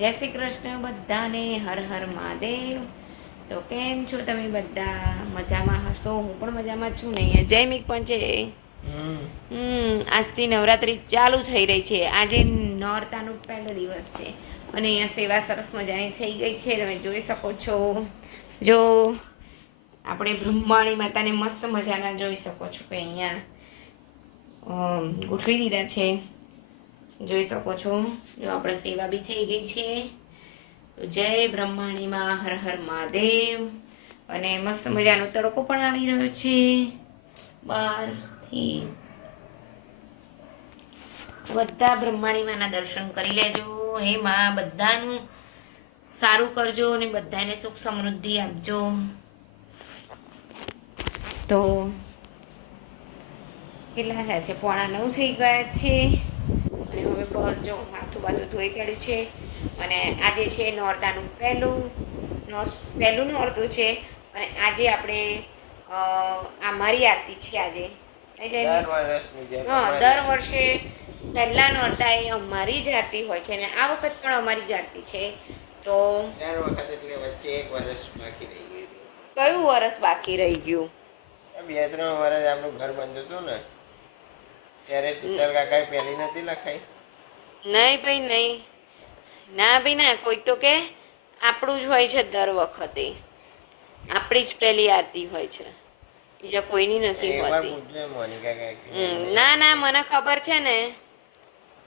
જય શ્રી કૃષ્ણ બધાને, હર હર મહાદેવ। તો કેમ છો તમે બધા? મજામાં હશો? હું પણ મજામાં છું ને। અહીંયા જયમિક પણ છે। આજથી નવરાત્રી ચાલુ થઈ રહી છે। આજે નોરતાનો પહેલો દિવસ છે અને અહીંયા સેવા સરસ મજાની થઈ ગઈ છે, તમે જોઈ શકો છો। જો આપણે બ્રહ્માણી માતાને મસ્ત મજાના જોઈ શકો છો કે અહીંયા ગોઠવી દીધા છે, જોઈ શકો છો। જો આપણે સેવા બી થઈ ગઈ છે। તો જય બ્રહ્માણીમાં, હર હર મહાદેવ। અને મસ્ત મજાનો તડકો પણ આવી રહ્યો છે બહારથી। બધા બ્રહ્માણી માના દર્શન કરી લેજો। હે માં, બધાનું સારું કરજો અને બધાને સુખ સમૃદ્ધિ આપજો। તો કેટલા થયા છે? 8:45 થઈ ગયા છે અને હવે બસ જો માથું બાથું ધોઈ કાઢ્યું છે। અને આજે છે નોરતાનું પહેલું નોરતું છે અને આજે આપણે આ મારી આરતી છે આજે। હા, દર વર્ષે પહેલા નોરતા એ અમારી જ આરતી હોય છે અને આ વખત પણ અમારી જ આરતી છે। તો દર વખત એટલે વચ્ચે એક વર્ષ બાકી રહી ગયું। કયું વર્ષ બાકી રહી ગયું? 2-3 વર્ષ આપણું ઘર બંધ હતું ને ત્યારે ચિત્તલ કાકાએ પહેલી નથી લખાઈ? નહીં ભાઈ નહીં, ના ભાઈ ના, કોઈ તો કે આપણું જ હોય છે, દર વખતે આપણી જ પહેલી આરતી હોય છે, બીજા કોઈની નથી હોતી। ના ના, મને ખબર છે ને,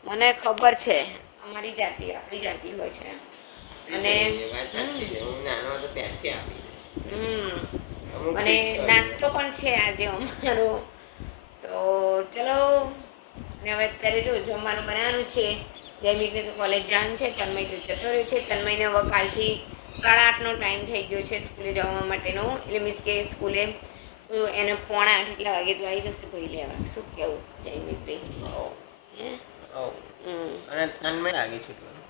મને ખબર છે, અમારી જાતિ આપણી જાતિ હોય છે। અને અને નાસ્તો પણ છે આજે અમારો। તો ચલો, ને હવે અત્યારે જો જમવાનું બનાવવાનું છે। જયમીકને તો કોલેજ જવાનું છે, તન્મય તો જતો રહ્યો છે। તન્મયને હવે કાલથી 8:30નો ટાઈમ થઈ ગયો છે સ્કૂલે જવા માટેનો, એટલે મીન્સ કે સ્કૂલે એને 7:45 એટલા વાગે તો આવી જશે ભાઈ લેવા। શું કેવું જયમીક ભાઈ? અને તન્મય લાગી છૂટવાનું?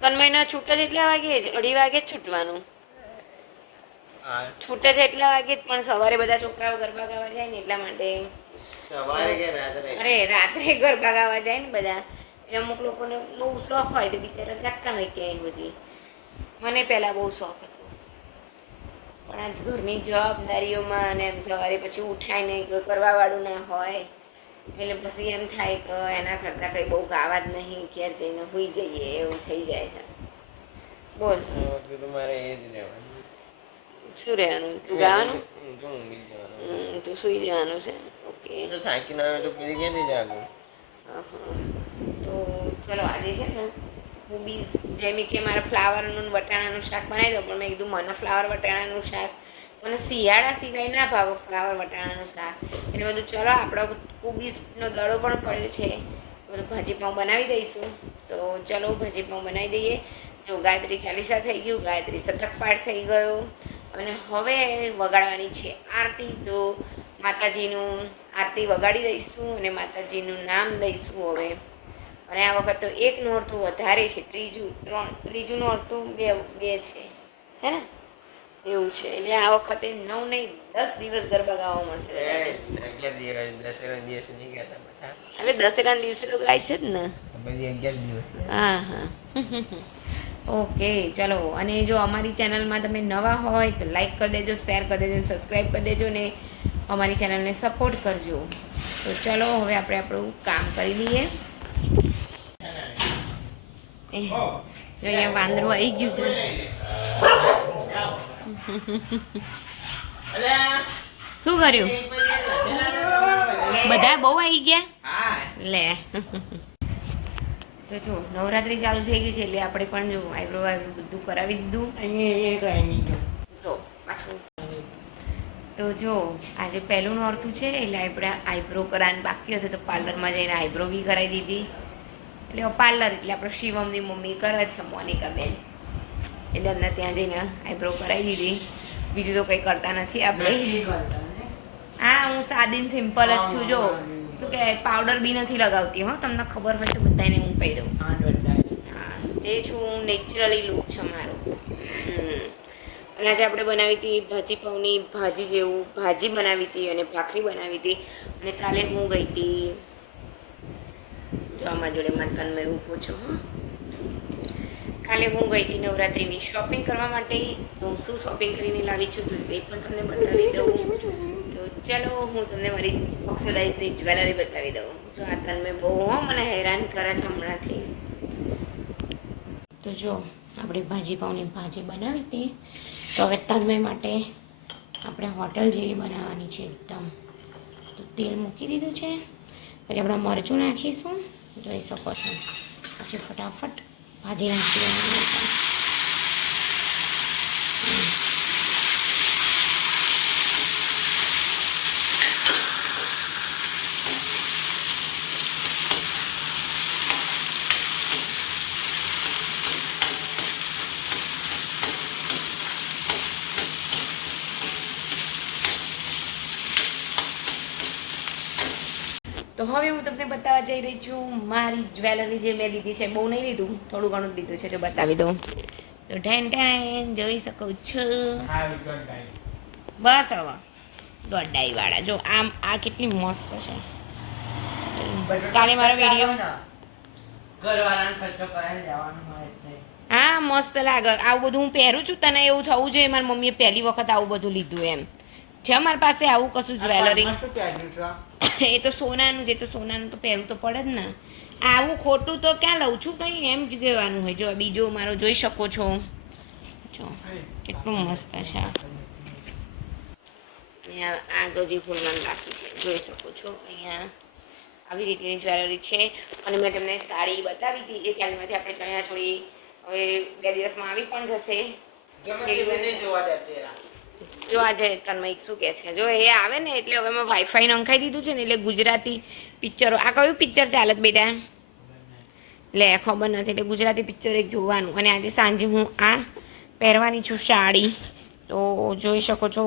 તન્મયના છૂટે જ એટલા વાગે જ, 2:30 વાગે જ છૂટવાનું છૂટે છે એટલા વાગે જ, પણ સવારે બધા છોકરાઓ ગરબા ગાવા જાય ને એટલા માટે। સવારે કે રાત્રે? અરે રાત્રે ગરબા ગાવા જાય ને બધા, એટલે અમુક લોકોને બહુ શોખ હોય તો બિચારા જાગતા હોય ક્યાંય બધી। મને પહેલાં બહુ શોખ હતો, પણ આ ઘરની જવાબદારીઓમાં અને સવારે પછી ઉઠાય નહીં, કોઈ કરવાવાળું ના હોય, એટલે પછી એમ થાય કે એના કરતાં કંઈ બહુ ગાવા જ નહીં, ઘેર જઈને સૂઈ જઈએ એવું થઈ જાય છે। બોલ, મારે એ જ રહેવાનું। શું રહેવાનું? તું ગાવાનું? તું સૂઈ જવાનું છે? ઓકે, થાકીને આવે તો પેલી ક્યાંથી જાગું? તો ચલો આજે છે ને હું બી જેમી કે મારે ફ્લાવરનું વટાણાનું શાક બનાવી દઉં, પણ મેં કીધું મને ફ્લાવર વટાણાનું શાક, મને શિયાળા સિવાય ના ભાવે ફ્લાવર વટાણાનું શાક, એટલે બધું ચલો આપણો કોબીજનો દડો પણ પડ્યો છે, બધું ભાજી પાઉં બનાવી દઈશું। તો ચલો ભાજી પાઉં બનાવી દઈએ। જો ગાયત્રી ચાલીસા થઈ ગયું, ગાયત્રી શતક પાઠ થઈ ગયો અને હવે વગાડવાની છે આરતી। તો માતાજીનું આરતી વગાડી દઈશું અને માતાજીનું નામ લઈશું હવે। અને આ વખત તો એક નોરતું વધારે છે, ત્રીજું નોરતું બે છે, હે ને? એવું છે, એટલે આ વખતે 9 નહીં 10 દિવસ ગરબા ગાવા મળશે। 11 દિવસ નહીં ગાતા બધા, એટલે દશેરાના દિવસે તો ગાય છે જ ને પછી 11 દિવસ। હા હા ઓકે ચલો। અને જો અમારી ચેનલમાં તમે નવા હોય તો લાઈક કરી દેજો, શેર કરી દેજો, સબસ્ક્રાઈબ કરી દેજો ને અમારી ચેનલને સપોર્ટ કરજો। તો ચલો હવે આપણે આપણું કામ કરી લઈએ। જો અહીંયા વાંદરું આવી ગયું છે। શું કર્યું? બધા બહુ આવી ગયા લે। તો જો નવરાત્રી ચાલુ થઈ ગઈ છે એટલે આપણે પણ જો આઈબ્રો બધું કરાવી દીધું। જો પાછું તો જો આજે પહેલું નોરતું છે એટલે આપણે આઈબ્રો કરાવવાનું બાકી હતું, તો પાર્લરમાં જઈને આઈબ્રો બી કરાવી દીધી। એટલે પાર્લર એટલે આપણે શિવમની મમ્મી કરે છે, મોનિકાબેન, એટલે અમને ત્યાં જઈને આઈબ્રો કરાવી દીધી। બીજું તો કંઈ કરતા નથી આપણે। હા, હું સાદી સિમ્પલ જ છું। જો શું કહેવાય, પાવડર બી નથી લગાવતી હો, તમને ખબર હોય તો બધાને હું કહી દઉં। હા, જે છું હું નેચરલી લુક છે મારો। અને આજે આપણે બનાવી હતી ભાજી પાઉંની ભાજી જેવું ભાજી બનાવી હતી અને ભાખરી બનાવી હતી। અને કાલે હું ગઈ હતી, જો આમાં જોડે માતાને મેં ઊભો છું, કાલે હું ગઈ હતી નવરાત્રિની શોપિંગ કરવા માટે. તો હું શું શોપિંગ કરીને લાવી છું તો એ પણ તમને બતાવી દઉં. તો ચાલો હું તમને મારી ઓક્સિડાઇઝની જ્વેલરી બતાવી દઉં. જો આ તન્મે બહુ મને હેરાન કરે છે હમણાંથી. તો જો આપણે ભાજી પાઉની ભાજી બનાવી હતી. તો હવે તન્મય માટે આપણે હોટલ જેવી બનાવવાની છે એકદમ. તો તેલ મૂકી દીધું છે. પછી આપણે મરચું નાખીશું, જોઈ શકો છો. પછી ફટાફટ ભાજી નાખી દેવાની છે. તો હવે હું તમને બતાવવા જઈ રહી છું મારી જ્વેલરી જે મેં લીધી છે. બહુ નહીં લીધું, થોડું ઘણું જ લીધું છે. જો બતાવી દઉં તો ઢેન ઢેન જોઈ શકો છો. બસ હવે ગોડાઈ વાળા જો આમ આ કેટલી મસ્ત છે. કાલે મારો વિડીયો હા મસ્ત લાગે. આવું બધું હું પહેરું છું, તને એવું થવું જોઈએ મારી મમ્મીએ પહેલી વખત આવું બધું લીધું એમ છે. મારી પાસે આવું કશું જ્વેલરી એ તો સોનાનું છે, તો સોનાનું તો પહેરવું તો પડે જ ને. આવું ખોટું તો ક્યાં લઉં છું કંઈ, એમ જ કહેવાનું હોય. જો બીજો મારો જોઈ શકો છો. જો કેટલું મસ્ત છે. અહીંયા આ ગજી ફૂલમાં રાખી છે, જોઈ શકો છો. અહીંયા આવી રીતની જ્વેલરી છે. અને મેં તમને સાડી બતાવી હતી. એ સાડીમાંથી આપણે ચણિયા ચોળી હવે 2 દિવસમાં આવી પણ જશે. જો આજે તન્મય શું કહે છે, જો એ આવે ને એટલે હવે મેં વાઈફાઈ નંખાઈ દીધું છે ને, એટલે ગુજરાતી પિક્ચરો. આ કયું પિક્ચર ચાલે બેટા? લે ખબર નથી. એટલે ગુજરાતી પિક્ચર એક જોવાનું. અને આજે સાંજે હું આ પહેરવાની છું સાડી. તો જોઈ શકો છો.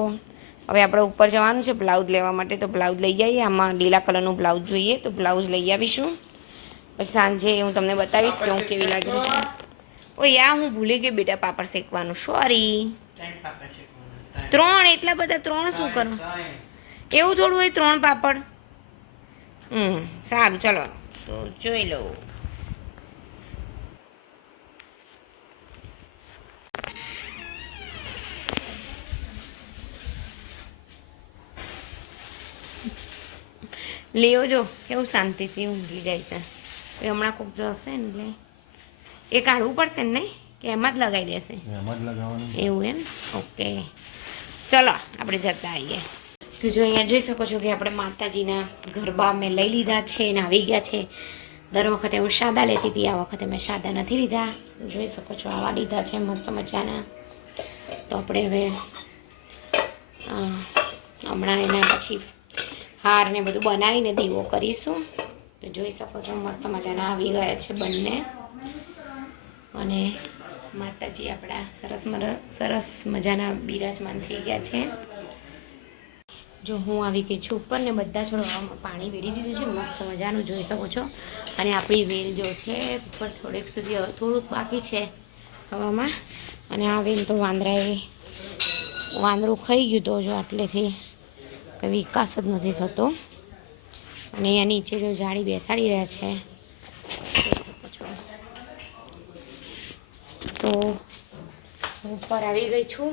હવે આપણે ઉપર જવાનું છે બ્લાઉઝ લેવા માટે. તો બ્લાઉઝ લઈ આવીએ. આમાં લીલા કલરનું બ્લાઉઝ જોઈએ તો બ્લાઉઝ લઈ આવીશું. પછી સાંજે હું તમને બતાવીશ કે હું કેવી લાગી છે. ઓ યા હું ભૂલી ગઈ બેટા પાપડ શેકવાનું. સોરી. 3 એટલા બધા 3 શું કરો? એવું થોડું હોય 3 પાપડ. સારું ચલો તો જોઈ લો. લેવો જો કેવું શાંતિથી ઊંઘી જાય છે. એ હમણાં કોક જશે ને એટલે એ કાઢવું પડશે ને, નહીં કે એમાં જ લગાવી દેશે? એવું એમ? ઓકે ચલો આપણે જતા આવીએ. તો જો અહીંયા જોઈ શકો છો કે આપણે માતાજીના ગરબા મેં લઈ લીધા છે ને આવી ગયા છે. દર વખતે હું સાદા લેતી હતી, આ વખતે મેં સાદા નથી લીધા. જોઈ શકો છો આવા લીધા છે મસ્ત મજાના. તો આપણે હવે હમણાં એના પછી હાર ને બધું બનાવીને દીવો કરીશું. તો જોઈ શકો છો મસ્ત મજાના આવી ગયા છે બંને. અને માતાજી આપણા સરસ મજાના બિરાજમાન થઈ ગયા છે. જો હું આવી ગઈ છું ઉપર ને બધા છોડવામાં પાણી વેડી દીધું છે મસ્ત મજાનું, જોઈ શકો છો. અને આપણી વેલ જો છે ઉપર થોડેક સુધી થોડુંક બાકી છે હવામાં. અને આ વેલ તો વાંદરું ખાઈ ગયું. તો જો આટલેથી વિકાસ જ નથી થતો. અને અહીંયા નીચે જો જાળી બેસાડી રહ્યા છે, જોઈ શકો છો. તો ઉપર આવી ગઈ છું.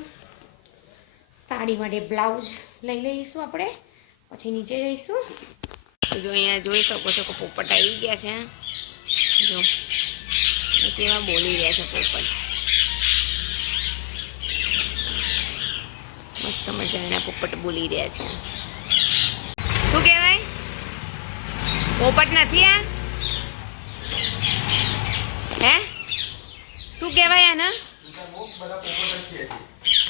સાડી માટે બ્લાઉઝ લઈ લઈશું આપણે, પછી નીચે જઈશું. તો જો અહીંયા જોઈ શકો છો કે પોપટ આવી ગયા છે. જો કેવા બોલી રહ્યા છે પોપટ. મસ્ત મજાના પોપટ બોલી રહ્યા છે. શું કહેવાય? પોપટ નથી આ? હે શું કહેવાય આને?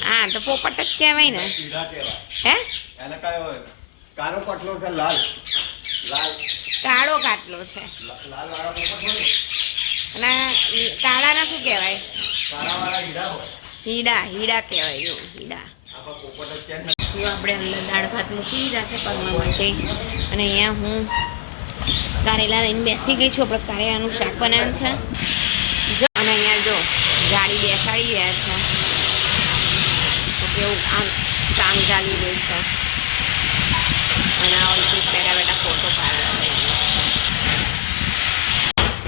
હા તો પોપટ જ કહેવાય ને. હે કાળો કાટલો છે, લાલ કાળો કાટલો છે. અને કાળાના શું કહેવાય? હીડા કહેવાય. જો હીડા. જો આપણે અંદર દાળ ભાત મૂકી દીધા છે કરવા માટે. અને અહીંયા હું કારેલા લઈને બેસી ગઈ છું. આપણે કારેલાનું શાક બનાવ્યું છે. અને અહીંયા જો જાળી બેસાડી રહ્યા છે. તો કેવું કામ ચાલી રહ્યું છે. અને આ ઓલપી બેઠા બેઠા ફોટો પાડે છે.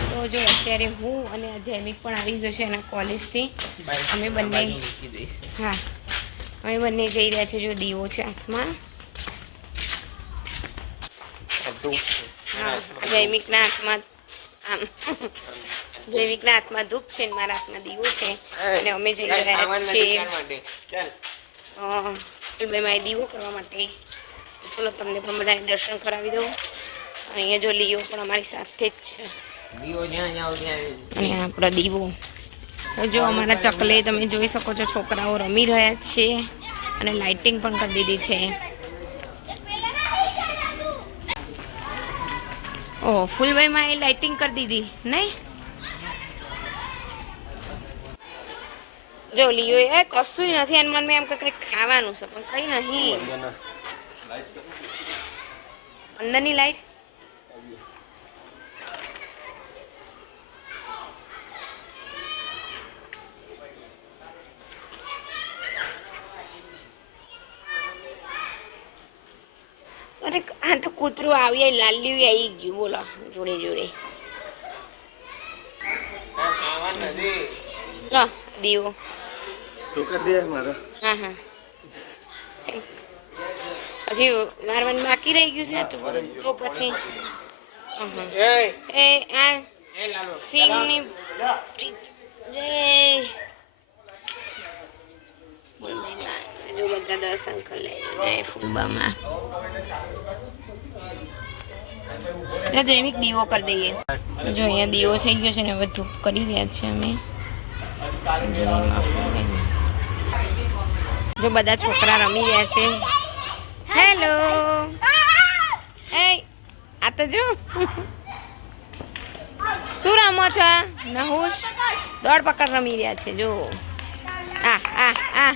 તો જો અત્યારે હું અને જૈમિક પણ આવી ગયો છે એના કોલેજથી. અમે બંને હા અમે બંને જઈ રહ્યા છીએ. જો દીવો છે હાથમાં. હા જૈમિકના હાથમાં આમ જૈવિકના હાથમાં ધૂપ છે ને મારા હાથમાં દીવો છે અને અમે જઈ રહ્યા છીએ ભાઈ દીવો કરવા માટે. ચલો તમને પણ બધાને દર્શન કરાવી દઉં. અને અહીંયા જો લીઓ પણ અમારી સાથે જ છે અને આપણો દીવો. જો અમારા ચકલે તમે જોઈ શકો છો છોકરાઓ રમી રહ્યા છે અને લાઇટિંગ પણ કરી દીધી છે. ઓહ ફૂલભાઈમાં એ લાઇટિંગ કરી દીધી નહીં. જો લીઓ એ કશું નથી અને મનમાં એમ કે કંઈક ખાવાનું છે પણ કંઈ નહીં. અંદરની લાઈટ અરે આ તો કૂતરું આવી લાલ્યું આવી ગયું. બોલો જોડે જોડે લો દીવો. હા હા પછી મારવાનું બાકી રહી ગયું છે તો પછી એ આ સિંગની જો બધા દર્શન કરી લે જય ફૂલબામાં. જૈમિક દીવો કરી દઈએ. જો અહીંયા દીવો થઈ ગયો છે ને હવે ધૂપ કરી રહ્યા છે અમે. જો બધા છોકરા રમી રહ્યા છે. હેલો એ આ તો જો શું રમો છો? નહુશ દોડ પકડ રમી રહ્યા છે. જો આ આ આ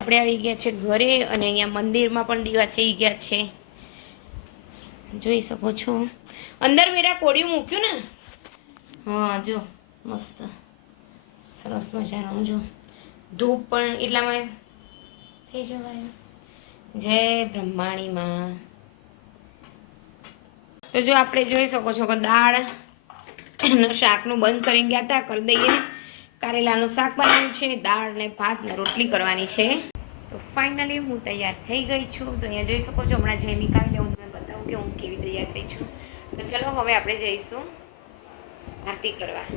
આપણે આવી ગયા છે ઘરે અને અહીંયા મંદિરમાં પણ દીવા થઈ ગયા છે. જોઈ શકો છો અંદર બેટા કોળિયું મૂક્યું ને. હા જો મસ્ત સરસ મજાનું. જો ધૂપ પણ એટલામાં થઈ જવાય. જય બ્રહ્માણીમાં. તો જો આપણે જોઈ શકો છો કે દાળ શાકનું બંધ કરીને ગયા હતા. કરી દઈએ. કારેલાનું શાક બનાવ્યું છે. દાળ ને ભાત ને રોટલી કરવાની છે. તો ફાઇનલી હું તૈયાર થઈ ગઈ છું. તો અહીંયા જોઈ શકો છો હમણાં જૈમિક આવી હું તમને બતાવું કે હું કેવી તૈયાર થઈ છું. તો ચલો હવે આપણે જઈશું આરતી કરવા.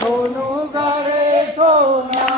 સોનું ઘરે સોના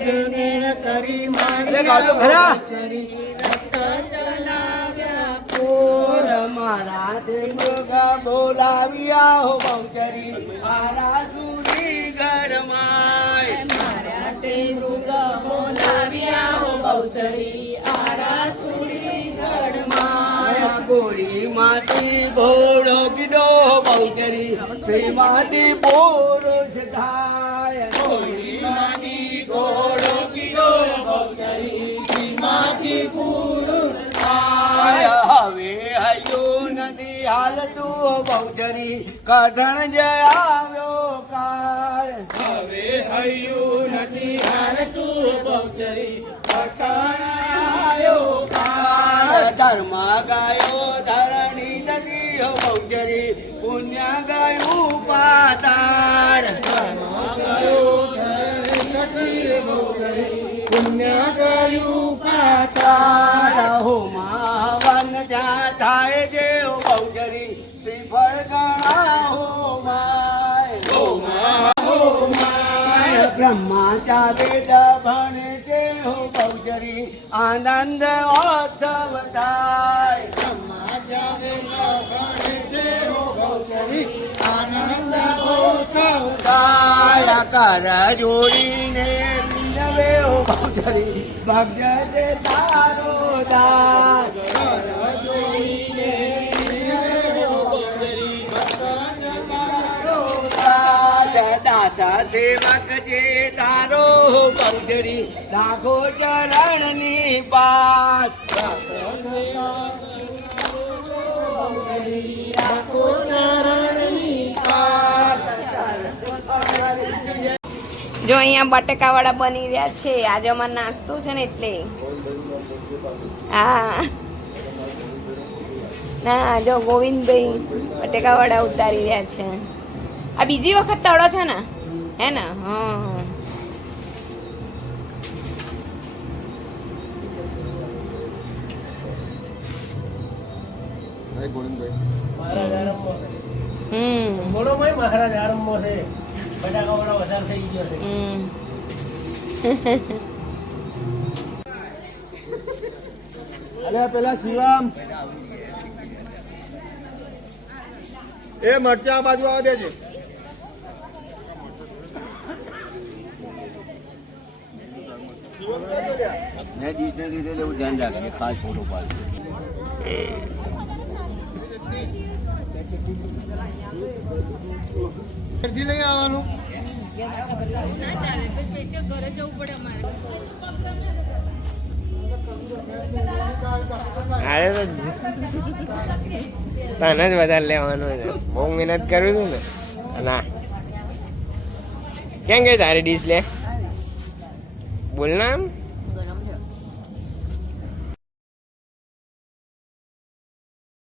ગયા કરી મારા દેવગા બોલાવ્યા હો બહુચરી મારા સુરી ગઢમાં મારા દેવગા બોલાવ્યા હો બહુચરી આરા સુરી ગઢમાં ગોળી માટી ઘોડો કીધો બહુચરી શ્રીમાતી બોરો થાય ગોળી માટી ઘોડો કીધો બહુચરી શ્રીમાતી પુરુષ થાય હવે હયો નદી હાલતું બહુચરી કઢણ જય આવ્યો કાળ હવે હયો નદી હાલતું બહુચરી કઢણ આવ્યો કાળ ધર્મ ગાયો ધરણી નદી બહુચરી પુણ્ય ગાયું પાતાળ ધર્મ ગાયો ધરણી નદી બહુચરી પુણ્ય ગાયું હોમાં વન ત્યાં થાય છે હો બહુચરી શ્રીફળ ગણા હોમાય બ્રહ્મા વેદ ભણે છે હો બહુચરી આનંદ ઉત્સવ થાય બ્રહ્મા વેદ ભણે છે હો બહુચરી આનંદ ઉત્સવ થાય કર જોડીને વિનવે હો બહુચરી ભગત તારો દાસ કર જોડીને વિનવે હો બહુચરી ભગત તારો દાસ દાસ સેવક જે તારો બહુચરી રાખો ચરણની પાસ રાખો ચરણની પાસ જો અહીંયા બટેકાવાળા બની રહ્યા છે આજે અમારો નાસ્તો છે ને એટલે હા ના જો ગોવિંદભાઈ બટેકાવાળા ઉતારી રહ્યા છે આ બીજી વખત તળો છે ને હે ને હા મહારાજ આરંભો છે બટાકા વાળો વધારે થઈ ગયો છે અલે પેલા શિવમ એ મરચા આ બાજુ આવવા દેજે મેં ડીશને લીધે એવું ધ્યાન રાખે ખાસ ફોટો પાડે ઘરથી લઈ આવવાનું અરે તો તને જ વધારે લેવાનું છે બહુ મહેનત કરું છું ને ના કેમ ગઈ તારી ડીશ લે બોલ ના આમ